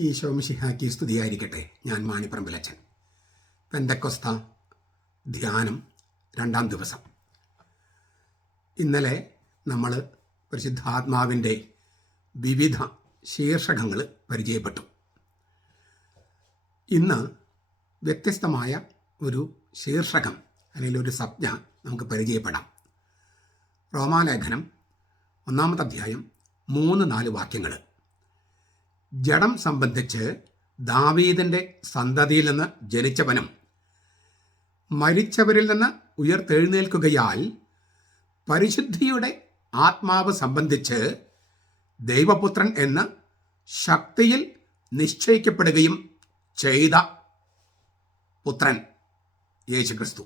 ഈശോ മിശിഹാക്കി സ്തുതിയായിരിക്കട്ടെ. ഞാൻ മാണിപ്പറമ്പിലച്ചൻ പെന്തക്കൊസ്ത ധ്യാനം രണ്ടാം ദിവസം. ഇന്നലെ നമ്മൾ പരിശുദ്ധാത്മാവിന്റെ വിവിധ ശീർഷകങ്ങൾ പരിചയപ്പെട്ടു. ഇന്ന് വ്യത്യസ്തമായ ഒരു ശീർഷകം അല്ലെങ്കിൽ ഒരു സപ്ന നമുക്ക് പരിചയപ്പെടാം. റോമാലേഖനം ഒന്നാമത്തെ അധ്യായം മൂന്ന് നാല് വാക്യങ്ങൾ. ജഡം സംബന്ധിച്ച് ദാവീദിന്റെ സന്തതിയിൽ നിന്ന് ജനിച്ചവനും മരിച്ചവരിൽ നിന്ന് ഉയർത്തെഴുന്നേൽക്കുകയാൽ പരിശുദ്ധിയുടെ ആത്മാവ് സംബന്ധിച്ച് ദൈവപുത്രൻ എന്ന് ശക്തിയിൽ നിശ്ചയിക്കപ്പെടുകയും ചെയ്ത പുത്രൻ യേശുക്രിസ്തു.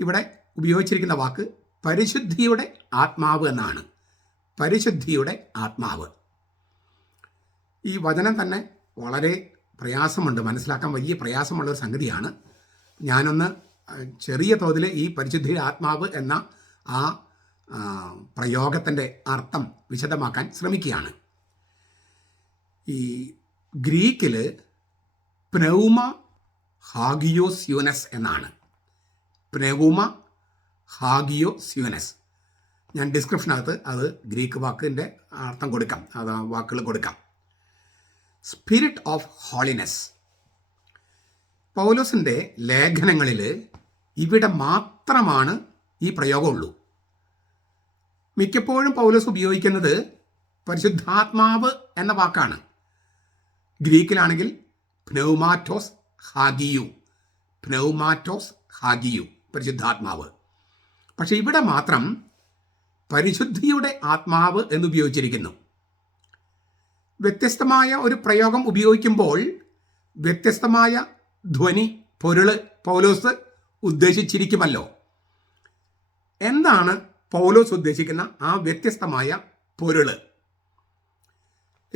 ഇവിടെ ഉപയോഗിച്ചിരിക്കുന്ന വാക്ക് പരിശുദ്ധിയുടെ ആത്മാവ് എന്നാണ്. പരിശുദ്ധിയുടെ ആത്മാവ്. ഈ വചനം തന്നെ വളരെ പ്രയാസമുണ്ട്. മനസ്സിലാക്കാൻ വലിയ പ്രയാസമുള്ള ഒരു സംഗതിയാണ്. ഞാനൊന്ന് ചെറിയ തോതിൽ ഈ പരിശുദ്ധി ആത്മാവ് എന്ന ആ പ്രയോഗത്തിന്റെ അർത്ഥം വിശദമാക്കാൻ ശ്രമിക്കുകയാണ്. ഈ ഗ്രീക്കിൽ പ്നൗമ ഹാഗിയോസ് യൂനസ് എന്നാണ്. പ്നൗമ ഹാഗിയോ സ്യൂനസ് ഞാൻ ഡിസ്ക്രിപ്ഷനകത്ത് അത് ഗ്രീക്ക് വാക്കിന്റെ അർത്ഥം കൊടുക്കാം. അത് വാക്കുകൾ കൊടുക്കാം. Spirit of holiness. പൗലോസിന്റെ ലേഖനങ്ങളിൽ ഇവിടെ മാത്രമാണ് ഈ പ്രയോഗമുള്ളൂ. മിക്കപ്പോഴും പൗലോസ് ഉപയോഗിക്കുന്നത് പരിശുദ്ധാത്മാവ് എന്ന വാക്കാണ്. ഗ്രീക്കിലാണെങ്കിൽ പ്നൗമാറ്റോസ് ഹാഗിയു പ്നൗമാറ്റോസ് ഹാഗിയു പരിശുദ്ധാത്മാവ്. പക്ഷെ ഇവിടെ മാത്രം പരിശുദ്ധിയുടെ ആത്മാവ് എന്ന് ഉപയോഗിച്ചിരിക്കുന്നു. വ്യത്യസ്തമായ ഒരു പ്രയോഗം ഉപയോഗിക്കുമ്പോൾ വ്യത്യസ്തമായ ധ്വനി പൊരുൾ പൗലോസ് ഉദ്ദേശിച്ചിരിക്കുമല്ലോ. എന്താണ് പൗലോസ് ഉദ്ദേശിക്കുന്ന ആ വ്യത്യസ്തമായ പൊരുൾ?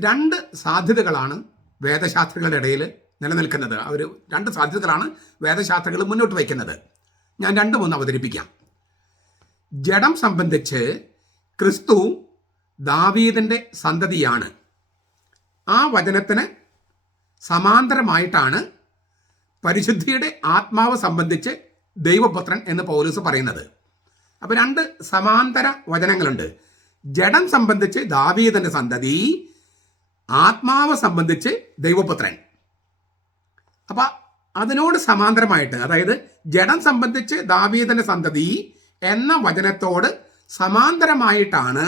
രണ്ട് സാധ്യതകളാണ് വേദശാസ്ത്രങ്ങളുടെ ഇടയിൽ നിലനിൽക്കുന്നത്. അവർ രണ്ട് സാധ്യതകളാണ് വേദശാസ്ത്രങ്ങൾ മുന്നോട്ട് വയ്ക്കുന്നത്. ഞാൻ രണ്ടും ഒന്ന് അവതരിപ്പിക്കാം. ജഡം സംബന്ധിച്ച് ക്രിസ്തു ദാവീദിന്റെ സന്തതിയാണ്. ആ വചനത്തിന് സമാന്തരമായിട്ടാണ് പരിശുദ്ധിയുടെ ആത്മാവ് സംബന്ധിച്ച് ദൈവപുത്രൻ എന്ന് പൗലൂസ് പറയുന്നത്. അപ്പോൾ രണ്ട് സമാന്തര വചനങ്ങളുണ്ട്. ജഡം സംബന്ധിച്ച് ദാവീദിന്റെ സന്തതി ആത്മാവ് സംബന്ധിച്ച് ദൈവപുത്രൻ. അപ്പൊ അതിനോട് സമാന്തരമായിട്ട് അതായത് ജഡം സംബന്ധിച്ച് ദാവീദിന്റെ സന്തതി എന്ന വചനത്തോട് സമാന്തരമായിട്ടാണ്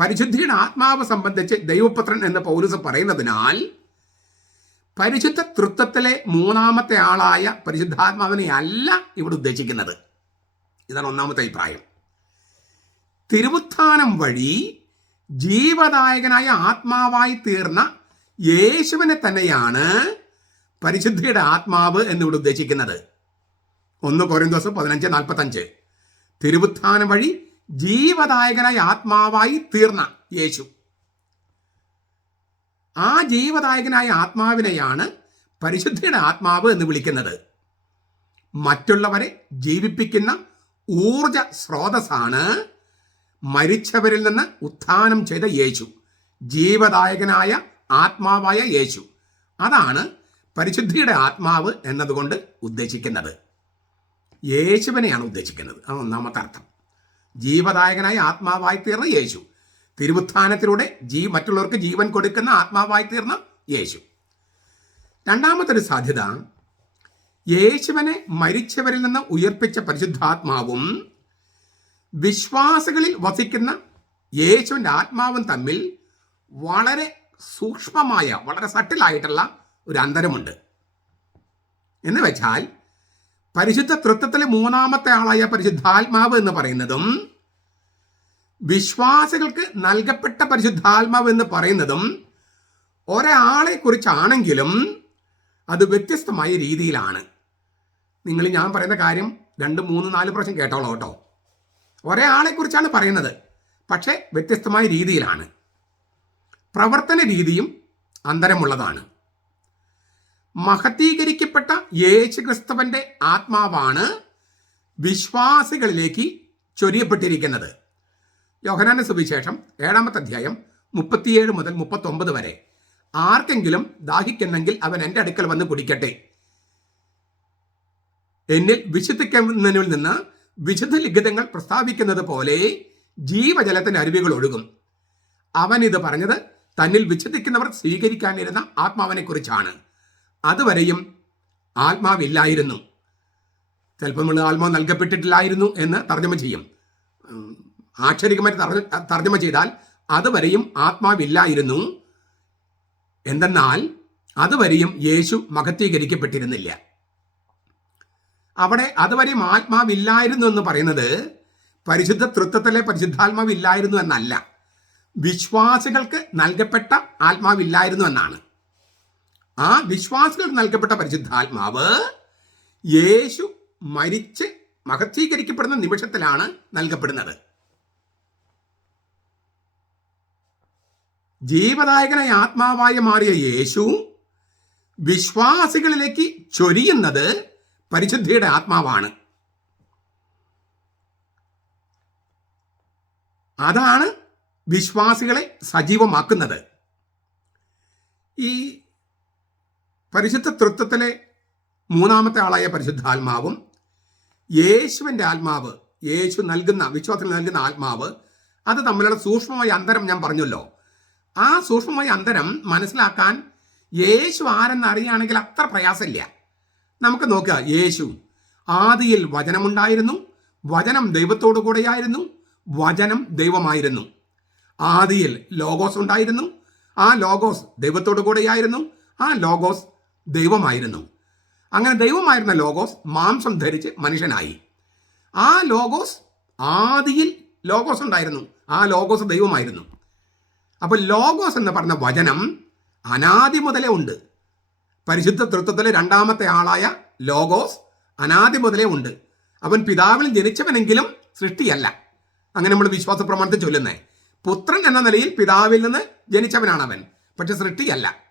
പരിശുദ്ധിയുടെ ആത്മാവ് സംബന്ധിച്ച് ദൈവപുത്രൻ എന്ന് പൗലൂസ് പറയുന്നതിനാൽ പരിശുദ്ധ തൃത്വത്തിലെ മൂന്നാമത്തെ ആളായ പരിശുദ്ധാത്മാവിനെ അല്ല ഇവിടെ ഉദ്ദേശിക്കുന്നത്. ഇതാണ് ഒന്നാമത്തെ അഭിപ്രായം. തിരുവുത്ഥാനം വഴി ജീവദായകനായ ആത്മാവായി തീർന്ന യേശുവിനെ തന്നെയാണ് പരിശുദ്ധിയുടെ ആത്മാവ് എന്നിവിടെ ഉദ്ദേശിക്കുന്നത്. ഒന്ന് കൊരിന്തോസ് പതിനഞ്ച് നാൽപ്പത്തഞ്ച്. തിരുവുത്ഥാനം വഴി ജീവദായകനായ ആത്മാവായി തീർന്ന യേശു. ആ ജീവദായകനായ ആത്മാവിനെയാണ് പരിശുദ്ധിയുടെ ആത്മാവ് എന്ന് വിളിക്കുന്നത്. മറ്റുള്ളവരെ ജീവിപ്പിക്കുന്ന ഊർജ സ്രോതസ്സാണ് മരിച്ചവരിൽ നിന്ന് ഉത്ഥാനം ചെയ്ത യേശു. ജീവദായകനായ ആത്മാവായ യേശു. അതാണ് പരിശുദ്ധിയുടെ ആത്മാവ് എന്നതുകൊണ്ട് ഉദ്ദേശിക്കുന്നത്. യേശുവിനെയാണ് ഉദ്ദേശിക്കുന്നത്. ആ ഒന്നാമത്തെ അർത്ഥം. ജീവദായകനായ ആത്മാവായി തീർന്ന യേശു. തിരുവുത്ഥാനത്തിലൂടെ ജീ മറ്റുള്ളവർക്ക് ജീവൻ കൊടുക്കുന്ന ആത്മാവായി തീർന്ന യേശു. രണ്ടാമത്തൊരു സാധ്യത യേശുവിനെ മരിച്ചവരിൽ നിന്ന് ഉയർപ്പിച്ച പരിശുദ്ധാത്മാവും വിശ്വാസികളിൽ വസിക്കുന്ന യേശുവിന്റെ ആത്മാവും തമ്മിൽ വളരെ സൂക്ഷ്മമായ വളരെ സട്ടിലായിട്ടുള്ള ഒരു അന്തരമുണ്ട്. എന്ന് വെച്ചാൽ പരിശുദ്ധ തൃത്വത്തിലെ മൂന്നാമത്തെ ആളായ പരിശുദ്ധാത്മാവ് എന്ന് പറയുന്നതും വിശ്വാസികൾക്ക് നൽകപ്പെട്ട പരിശുദ്ധാത്മാവ് എന്ന് പറയുന്നതും ഒരാളെ കുറിച്ചാണെങ്കിലും അത് വ്യത്യസ്തമായ രീതിയിലാണ്. നിങ്ങൾ ഞാൻ പറയുന്ന കാര്യം രണ്ട് മൂന്ന് നാല് പ്രാവശ്യം കേട്ടോളൂ കേട്ടോ. ഒരാളെ കുറിച്ചാണ് പറയുന്നത് പക്ഷേ വ്യത്യസ്തമായ രീതിയിലാണ്. പ്രവർത്തന രീതിയും അന്തരമുള്ളതാണ്. മഹത്തീകരിക്കപ്പെട്ട യേശു യേശുക്രിസ്തുവിന്റെ ആത്മാവാണ് വിശ്വാസികളിലേക്ക് ചൊരിയപ്പെട്ടിരിക്കുന്നത്. യോഹനാന്റെ സുവിശേഷം ഏഴാമത്തെ അധ്യായം മുപ്പത്തിയേഴ് മുതൽ മുപ്പത്തൊമ്പത് വരെ. ആർക്കെങ്കിലും ദാഹിക്കുന്നെങ്കിൽ അവൻ എന്റെ അടുക്കൽ വന്ന് കുടിക്കട്ടെ. എന്നിൽ വിശുദ്ധിക്കുന്നതിൽ നിന്ന് വിശുദ്ധ ലിഖിതങ്ങൾ പ്രസ്താവിക്കുന്നത് പോലെ ജീവജലത്തിന് അരുവികൾ ഒഴുകും. അവൻ ഇത് പറഞ്ഞത് തന്നിൽ വിശുദ്ധിക്കുന്നവർ സ്വീകരിക്കാനിരുന്ന ആത്മാവിനെ കുറിച്ചാണ് അതുവരെയും ആത്മാവില്ലായിരുന്നു. ചിലപ്പോൾ നമ്മൾ ആത്മാവ് നൽകപ്പെട്ടിട്ടില്ലായിരുന്നു എന്ന് തർജമ ചെയ്യും. ആക്ഷരികമായിട്ട് തർജമ ചെയ്താൽ അതുവരെയും ആത്മാവില്ലായിരുന്നു. എന്തെന്നാൽ അതുവരെയും യേശു മഹത്വീകരിക്കപ്പെട്ടിരുന്നില്ല. അവിടെ അതുവരെയും ആത്മാവില്ലായിരുന്നു എന്ന് പറയുന്നത് പരിശുദ്ധ തൃത്വത്തിലെ പരിശുദ്ധാത്മാവില്ലായിരുന്നു എന്നല്ല. വിശ്വാസികൾക്ക് നൽകപ്പെട്ട ആത്മാവില്ലായിരുന്നു എന്നാണ്. ആ വിശ്വാസികൾക്ക് നൽകപ്പെട്ട പരിശുദ്ധാത്മാവ് യേശു മരിച്ച് മഹത്വീകരിക്കപ്പെടുന്ന നിമിഷത്തിലാണ് നൽകപ്പെടുന്നത്. ജീവദായകനായ ആത്മാവായി മാറിയ യേശു വിശ്വാസികളിലേക്ക് ചൊരിയുന്നത് പരിശുദ്ധിയുടെ ആത്മാവാണ്. അതാണ് വിശ്വാസികളെ സജീവമാക്കുന്നത്. ഈ പരിശുദ്ധ തൃത്വത്തിലെ മൂന്നാമത്തെ ആളായ പരിശുദ്ധാത്മാവും യേശുവിന്റെ ആത്മാവ് യേശു നൽകുന്ന വിശ്വാസത്തിൽ നൽകുന്ന ആത്മാവ് അത് തമ്മിലുള്ള സൂക്ഷ്മമായ അന്തരം ഞാൻ പറഞ്ഞല്ലോ. ആ സൂക്ഷ്മമായ അന്തരം മനസ്സിലാക്കാൻ യേശു ആരെന്ന് അറിയുകയാണെങ്കിൽ അത്ര പ്രയാസമില്ല. നമുക്ക് നോക്കുക യേശു ആദിയിൽ വചനമുണ്ടായിരുന്നു വചനം ദൈവത്തോടു കൂടെയായിരുന്നു വചനം ദൈവമായിരുന്നു. ആദിയിൽ ലോഗോസ് ഉണ്ടായിരുന്നു ആ ലോഗോസ് ദൈവത്തോടു കൂടെയായിരുന്നു ആ ലോഗോസ് ദൈവമായിരുന്നു. അങ്ങനെ ദൈവമായിരുന്ന ലോഗോസ് മാംസം ധരിച്ച് മനുഷ്യനായി. ആ ലോഗോസ് ആദിയിൽ ലോഗോസ് ഉണ്ടായിരുന്നു. ആ ലോഗോസ് ദൈവമായിരുന്നു. അപ്പോൾ ലോഗോസ് എന്ന് പറഞ്ഞ വചനം അനാദി മുതലേ ഉണ്ട്. പരിശുദ്ധ തൃത്വത്തിലെ രണ്ടാമത്തെ ആളായ ലോഗോസ് അനാദി മുതലേ ഉണ്ട്. അവൻ പിതാവിൽ ജനിച്ചവനെങ്കിലും സൃഷ്ടിയല്ല. അങ്ങനെ നമ്മൾ വിശ്വാസ പ്രമാണത്തിൽ ചൊല്ലുന്നേ. പുത്രൻ എന്ന നിലയിൽ പിതാവിൽ നിന്ന് ജനിച്ചവനാണ് അവൻ പക്ഷെ സൃഷ്ടിയല്ല.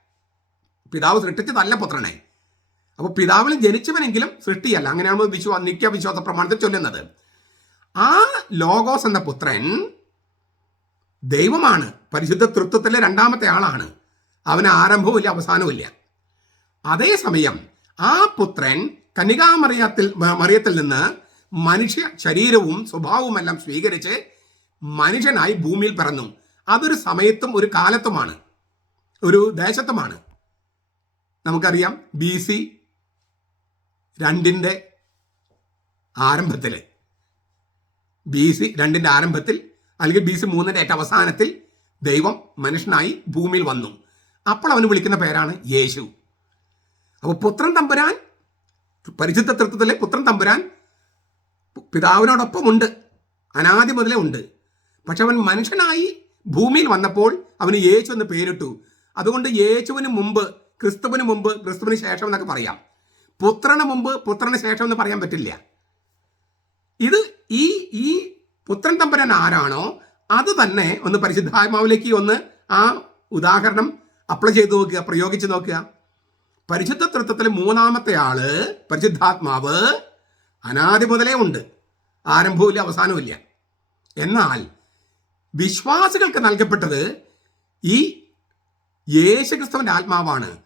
പിതാവ് സൃഷ്ടിച്ചതല്ല പുത്രനെ. അപ്പോൾ പിതാവിൽ ജനിച്ചവനെങ്കിലും സൃഷ്ടിയല്ല. അങ്ങനെയാണ് വിശ്വാ നിത്യ വിശ്വാസ പ്രമാണത്തിൽ ചൊല്ലുന്നത്. ആ ലോഗോസ് എന്ന പുത്രൻ ദൈവമാണ്. പരിശുദ്ധ തൃത്വത്തിലെ രണ്ടാമത്തെ ആളാണ്. അവന് ആരംഭവുമില്ല അവസാനവുമില്ല. അതേസമയം ആ പുത്രൻ കനികാമറിയത്തിൽ മറിയത്തിൽ നിന്ന് മനുഷ്യ ശരീരവും സ്വഭാവവുമെല്ലാം സ്വീകരിച്ച് മനുഷ്യനായി ഭൂമിയിൽ പിറന്നു. അതൊരു സമയത്തും ഒരു കാലത്തുമാണ്. ഒരു ദേശത്തുമാണ്. നമുക്കറിയാം ബി സി രണ്ടിന്റെ ആരംഭത്തിൽ ബി സി രണ്ടിന്റെ ആരംഭത്തിൽ അല്ലെങ്കിൽ ബി സി മൂന്നിന്റെ ഏറ്റവും അവസാനത്തിൽ ദൈവം മനുഷ്യനായി ഭൂമിയിൽ വന്നു. അപ്പോൾ അവന് വിളിക്കുന്ന പേരാണ് യേശു. അപ്പോൾ പുത്രൻ തമ്പുരാൻ പരിശുദ്ധ തൃത്വത്തിലെ പുത്രൻ തമ്പുരാൻ പിതാവിനോടൊപ്പം ഉണ്ട്. അനാദി മുതലേ ഉണ്ട്. പക്ഷെ അവൻ മനുഷ്യനായി ഭൂമിയിൽ വന്നപ്പോൾ അവന് യേശു എന്ന് പേരിട്ടു. അതുകൊണ്ട് യേശുവിന് മുമ്പ് ക്രിസ്തുവിന് മുമ്പ് ക്രിസ്തുവിന് ശേഷം എന്നൊക്കെ പറയാം. പുത്രന് മുമ്പ് പുത്രന് ശേഷം എന്ന് പറയാൻ പറ്റില്ല. ഇത് ഈ ഈ പുത്രൻ തമ്പരൻ ആരാണോ അത് തന്നെ ഒന്ന് പരിശുദ്ധാത്മാവിലേക്ക് ഒന്ന് ആ ഉദാഹരണം അപ്ലൈ ചെയ്ത് നോക്കുക പ്രയോഗിച്ച് നോക്കുക. പരിശുദ്ധ തൃത്വത്തിൽ മൂന്നാമത്തെ ആൾ പരിശുദ്ധാത്മാവ് അനാദി മുതലേ ഉണ്ട്. ആരംഭവുമില്ല അവസാനവുമില്ല. എന്നാൽ വിശ്വാസികൾക്ക് നൽകപ്പെട്ടത് ഈ യേശുക്രിസ്തുവിന്റെ ആത്മാവാണ്.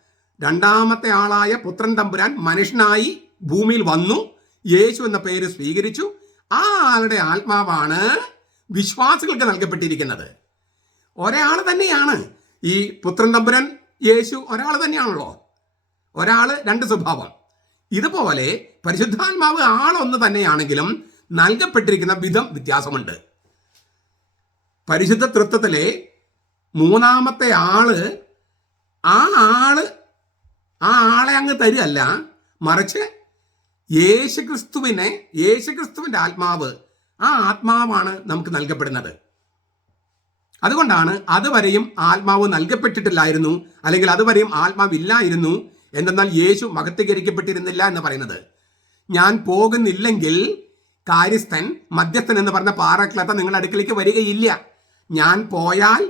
രണ്ടാമത്തെ ആളായ പുത്രൻ തമ്പുരാൻ മനുഷ്യനായി ഭൂമിയിൽ വന്നു. യേശു എന്ന പേര് സ്വീകരിച്ചു. ആ ആളുടെ ആത്മാവാണ് വിശ്വാസികൾക്ക് നൽകപ്പെട്ടിരിക്കുന്നത്. ഒരാൾ തന്നെയാണ് ഈ പുത്രൻ തമ്പുരാൻ യേശു ഒരാൾ തന്നെയാണല്ലോ. ഒരാൾ രണ്ട് സ്വഭാവം. ഇതുപോലെ പരിശുദ്ധാത്മാവ് ആളൊന്ന് തന്നെയാണെങ്കിലും നൽകപ്പെട്ടിരിക്കുന്ന വിധം വ്യത്യാസമുണ്ട്. പരിശുദ്ധ തൃത്വത്തിലെ മൂന്നാമത്തെ ആൾ ആ ആൾ ആ ആളെ അങ്ങ് തരികയല്ല മറിച്ച് യേശുക്രിസ്തുവിനെ യേശുക്രിസ്തുവിന്റെ ആത്മാവ് ആ ആത്മാവാണ് നമുക്ക് നൽകപ്പെടുന്നത്. അതുകൊണ്ടാണ് അതുവരെയും ആത്മാവ് നൽകപ്പെട്ടിട്ടില്ലായിരുന്നു അല്ലെങ്കിൽ അതുവരെയും ആത്മാവില്ലായിരുന്നു എന്തെന്നാൽ യേശു മഹത്വീകരിക്കപ്പെട്ടിരുന്നില്ല എന്ന് പറയുന്നത്. ഞാൻ പോകുന്നില്ലെങ്കിൽ കാര്യസ്ഥൻ മധ്യസ്ഥൻ എന്ന് പറഞ്ഞ പാറക്ലത്ത നിങ്ങളുടെ അടുക്കലേക്ക് വരികയില്ല. ഞാൻ പോയാൽ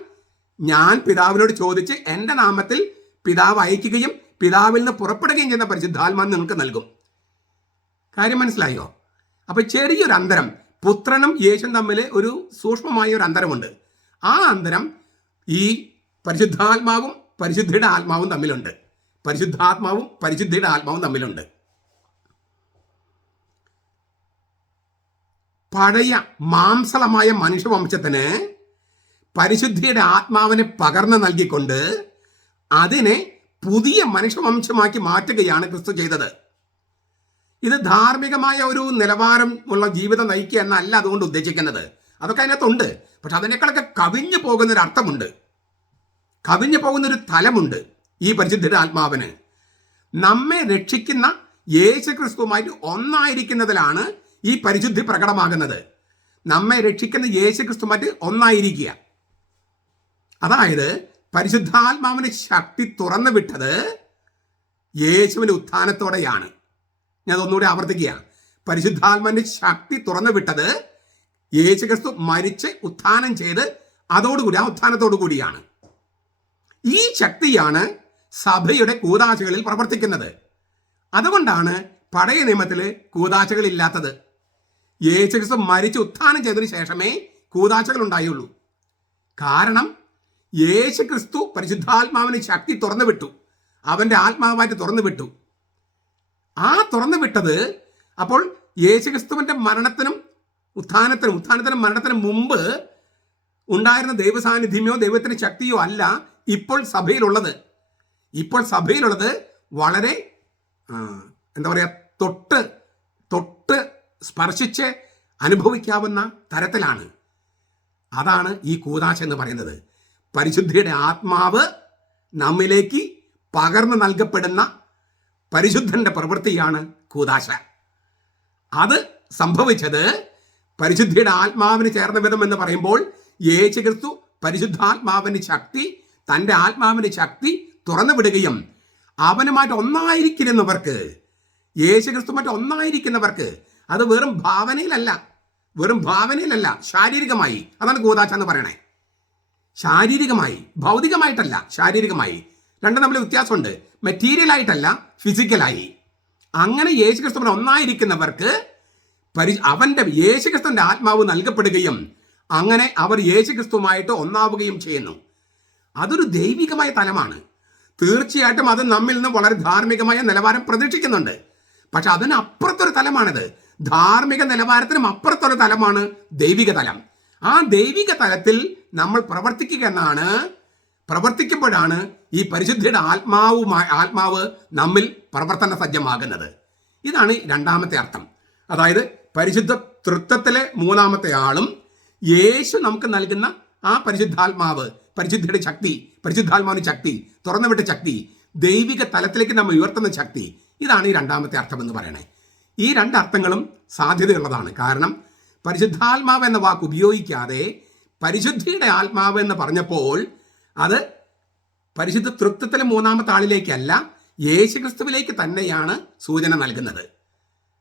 ഞാൻ പിതാവിനോട് ചോദിച്ച് എന്റെ നാമത്തിൽ പിതാവ് അയക്കുകയും പിതാവിൽ നിന്ന് പുറപ്പെടുകയും ചെയ്യുന്ന പരിശുദ്ധാത്മാൻ നിങ്ങൾക്ക് നൽകും. കാര്യം മനസ്സിലായോ? അപ്പൊ ചെറിയൊരു അന്തരം പുത്രനും യേശുവും തമ്മിൽ ഒരു സൂക്ഷ്മമായ ഒരു അന്തരമുണ്ട്. ആ അന്തരം ഈ പരിശുദ്ധാത്മാവും പരിശുദ്ധിയുടെ ആത്മാവും തമ്മിലുണ്ട്. പരിശുദ്ധാത്മാവും പരിശുദ്ധിയുടെ ആത്മാവും തമ്മിലുണ്ട്. പഴയ മാംസളമായ മനുഷ്യവംശത്തിന് പരിശുദ്ധിയുടെ ആത്മാവിനെ പകർന്നു നൽകിക്കൊണ്ട് അതിനെ പുതിയ മനുഷ്യവംശമാക്കി മാറ്റുകയാണ് ക്രിസ്തു ചെയ്തത്. ഇത് ധാർമ്മികമായ ഒരു നിലവാരം ഉള്ള ജീവിതം നയിക്കുക എന്നല്ല അതുകൊണ്ട് ഉദ്ദേശിക്കുന്നത്. അതൊക്കെ അതിനകത്തുണ്ട്. പക്ഷെ അതിനേക്കാളൊക്കെ കവിഞ്ഞു പോകുന്ന ഒരു അർത്ഥമുണ്ട് കവിഞ്ഞു പോകുന്ന ഒരു തലമുണ്ട് ഈ പരിശുദ്ധിയുടെ ആത്മാവിന്. നമ്മെ രക്ഷിക്കുന്ന യേശു ക്രിസ്തുവുമായിട്ട് ഒന്നായിരിക്കുന്നതിലാണ് ഈ പരിശുദ്ധി പ്രകടമാകുന്നത്. നമ്മെ രക്ഷിക്കുന്ന യേശു ക്രിസ്തുമായിട്ട് ഒന്നായിരിക്കുക. അതായത് പരിശുദ്ധാത്മാവിന് ശക്തി തുറന്നു വിട്ടത് യേശുവിന്റെ ഉത്ഥാനത്തോടെയാണ്. ഞാൻ ഒന്നുകൂടി ആവർത്തിക്കുക. പരിശുദ്ധാത്മാവിന്റെ ശക്തി തുറന്നു വിട്ടത് യേശു ക്രിസ്തു മരിച്ച് ഉത്ഥാനം ചെയ്ത് അതോടുകൂടി ആ ഉത്ഥാനത്തോടു കൂടിയാണ് ഈ ശക്തിയാണ് സഭയുടെ കൂതാശകളിൽ പ്രവർത്തിക്കുന്നത്. അതുകൊണ്ടാണ് പഴയ നിയമത്തിൽ ഇല്ലാത്തത് യേശുക്രിസ്തു മരിച്ച് ഉത്ഥാനം ചെയ്തതിനു ശേഷമേ കൂതാശകൾ ഉണ്ടായുള്ളൂ കാരണം യേശുക്രിസ്തു പരിശുദ്ധാത്മാവിന് ശക്തി തുറന്നു വിട്ടു അവന്റെ ആത്മാവായിട്ട് തുറന്നു വിട്ടു ആ തുറന്നു വിട്ടത് അപ്പോൾ യേശു ക്രിസ്തുവിന്റെ മരണത്തിനും ഉത്ഥാനത്തിനും ഉത്ഥാനത്തിനും മരണത്തിനും മുമ്പ് ഉണ്ടായിരുന്ന ദൈവസാന്നിധ്യമോ ദൈവത്തിന്റെ ശക്തിയോ അല്ല ഇപ്പോൾ സഭയിലുള്ളത്. ഇപ്പോൾ സഭയിലുള്ളത് വളരെ എന്താ പറയുക തൊട്ട് തൊട്ട് സ്പർശിച്ച് അനുഭവിക്കാവുന്ന തരത്തിലാണ്. അതാണ് ഈ കൂതാശ എന്ന് പറയുന്നത്. പരിശുദ്ധിയുടെ ആത്മാവ് നമ്മിലേക്ക് പകർന്നു നൽകപ്പെടുന്ന പരിശുദ്ധന്റെ പ്രവൃത്തിയാണ് കൂതാശ അത് സംഭവിച്ചത് പരിശുദ്ധിയുടെ ആത്മാവിന് ചേർന്ന വിധം എന്ന് പറയുമ്പോൾ യേശു ക്രിസ്തു പരിശുദ്ധാത്മാവിന് ശക്തി തന്റെ ആത്മാവിന് ശക്തി തുറന്നു വിടുകയും അവനുമായിട്ട് ഒന്നായിരിക്കുന്നവർക്ക് യേശു ക്രിസ്തുമായിട്ട് ഒന്നായിരിക്കുന്നവർക്ക് അത് വെറും ഭാവനയിലല്ല വെറും ഭാവനയിലല്ല ശാരീരികമായി അതാണ് കൂതാശ എന്ന് പറയണേ. ശാരീരികമായി ഭൗതികമായിട്ടല്ല ശാരീരികമായി. രണ്ടും തമ്മിൽ വ്യത്യാസമുണ്ട്. മെറ്റീരിയൽ ആയിട്ടല്ല ഫിസിക്കലായി അങ്ങനെ യേശുക്രിസ്തുവിന് ഒന്നായിരിക്കുന്നവർക്ക് പരി അവന്റെ യേശുക്രിസ്തുവിന്റെ ആത്മാവ് നൽകപ്പെടുകയും അങ്ങനെ അവർ യേശുക്രിസ്തുവുമായിട്ട് ഒന്നാവുകയും ചെയ്യുന്നു. അതൊരു ദൈവികമായ തലമാണ്. തീർച്ചയായിട്ടും അത് നമ്മിൽ നിന്ന് വളരെ ധാർമ്മികമായ നിലവാരം പ്രതീക്ഷിക്കുന്നുണ്ട്. പക്ഷെ അതിനപ്പുറത്തൊരു തലമാണിത്. ധാർമ്മിക നിലവാരത്തിനും അപ്പുറത്തൊരു തലമാണ് ദൈവിക തലം. ആ ദൈവിക തലത്തിൽ നമ്മൾ പ്രവർത്തിക്കുക എന്നാണ്. പ്രവർത്തിക്കുമ്പോഴാണ് ഈ പരിശുദ്ധിയുടെ ആത്മാവുമായി ആത്മാവ് നമ്മിൽ പ്രവർത്തന സജ്ജമാകുന്നത്. ഇതാണ് രണ്ടാമത്തെ അർത്ഥം. അതായത് പരിശുദ്ധ തൃത്വത്തിലെ മൂന്നാമത്തെ ആളും യേശു നമുക്ക് നൽകുന്ന ആ പരിശുദ്ധാത്മാവ് പരിശുദ്ധിയുടെ ശക്തി പരിശുദ്ധാത്മാവിന് ശക്തി തുറന്നുവിട്ട ശക്തി ദൈവിക തലത്തിലേക്ക് നമ്മൾ ഉയർത്തുന്ന ശക്തി. ഇതാണ് ഈ രണ്ടാമത്തെ അർത്ഥം എന്ന് പറയണേ. ഈ രണ്ട് അർത്ഥങ്ങളും സാധ്യതയുള്ളതാണ്. കാരണം പരിശുദ്ധാത്മാവ് എന്ന വാക്ക് ഉപയോഗിക്കാതെ പരിശുദ്ധിയുടെ ആത്മാവ് എന്ന് പറഞ്ഞപ്പോൾ അത് പരിശുദ്ധ തൃത്വത്തിലെ മൂന്നാമത്തെ ആളിലേക്കല്ല യേശുക്രിസ്തുവിലേക്ക് തന്നെയാണ് സൂചന നൽകുന്നത്.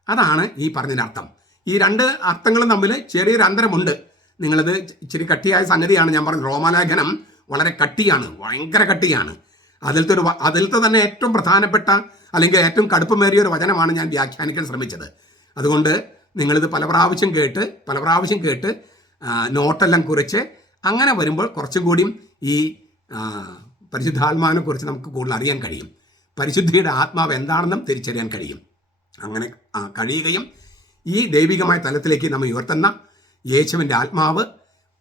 അതാണ് ഈ പറഞ്ഞതിന്റെ അർത്ഥം. ഈ രണ്ട് അർത്ഥങ്ങളും തമ്മിൽ ചെറിയൊരു അന്തരമുണ്ട്. നിങ്ങളത് ഇച്ചിരി കട്ടിയായ സംഗതിയാണ് ഞാൻ പറഞ്ഞത്. റോമാലേഖനം വളരെ കട്ടിയാണ് ഭയങ്കര കട്ടിയാണ്. അതിലത്തെ ഒരു അതിലത്തെ തന്നെ ഏറ്റവും പ്രധാനപ്പെട്ട അല്ലെങ്കിൽ ഏറ്റവും കടുപ്പമേറിയ ഒരു വചനമാണ് ഞാൻ വ്യാഖ്യാനിക്കാൻ ശ്രമിച്ചത്. അതുകൊണ്ട് നിങ്ങളിത് പല പ്രാവശ്യം കേട്ട് പല പ്രാവശ്യം കേട്ട് നോട്ടെല്ലാം കുറിച്ച് അങ്ങനെ വരുമ്പോൾ കുറച്ചും കൂടിയും ഈ പരിശുദ്ധാത്മാവിനെ കുറിച്ച് നമുക്ക് കൂടുതൽ അറിയാൻ കഴിയും. പരിശുദ്ധിയുടെ ആത്മാവ് എന്താണെന്നും തിരിച്ചറിയാൻ കഴിയും. അങ്ങനെ കഴിയുകയും ഈ ദൈവികമായ തലത്തിലേക്ക് നമ്മൾ ഉയർത്തുന്ന യേശുവിന്റെ ആത്മാവ്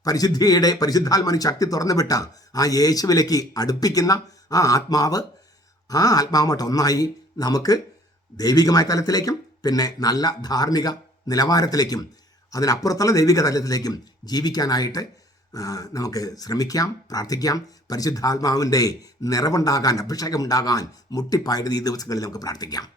പരിശുദ്ധിയുടെ പരിശുദ്ധാത്മാവിന് ശക്തി തുറന്നുവിട്ട ആ യേശുവിലേക്ക് അടുപ്പിക്കുന്ന ആ ആത്മാവ് ആ ആത്മാവുമായിട്ട് ഒന്നായി നമുക്ക് ദൈവികമായ തലത്തിലേക്കും പിന്നെ നല്ല ധാർമ്മിക നിലവാരത്തിലേക്കും അതിനപ്പുറത്തുള്ള ദൈവിക തലത്തിലേക്കും ജീവിക്കാനായിട്ട് നമുക്ക് ശ്രമിക്കാം പ്രാർത്ഥിക്കാം. പരിശുദ്ധാത്മാവിന്റെ നിറവുണ്ടാകാൻ അഭിഷേകം ഉണ്ടാകാൻ മുട്ടിപ്പായത് ഈ ദിവസങ്ങളിൽ നമുക്ക് പ്രാർത്ഥിക്കാം.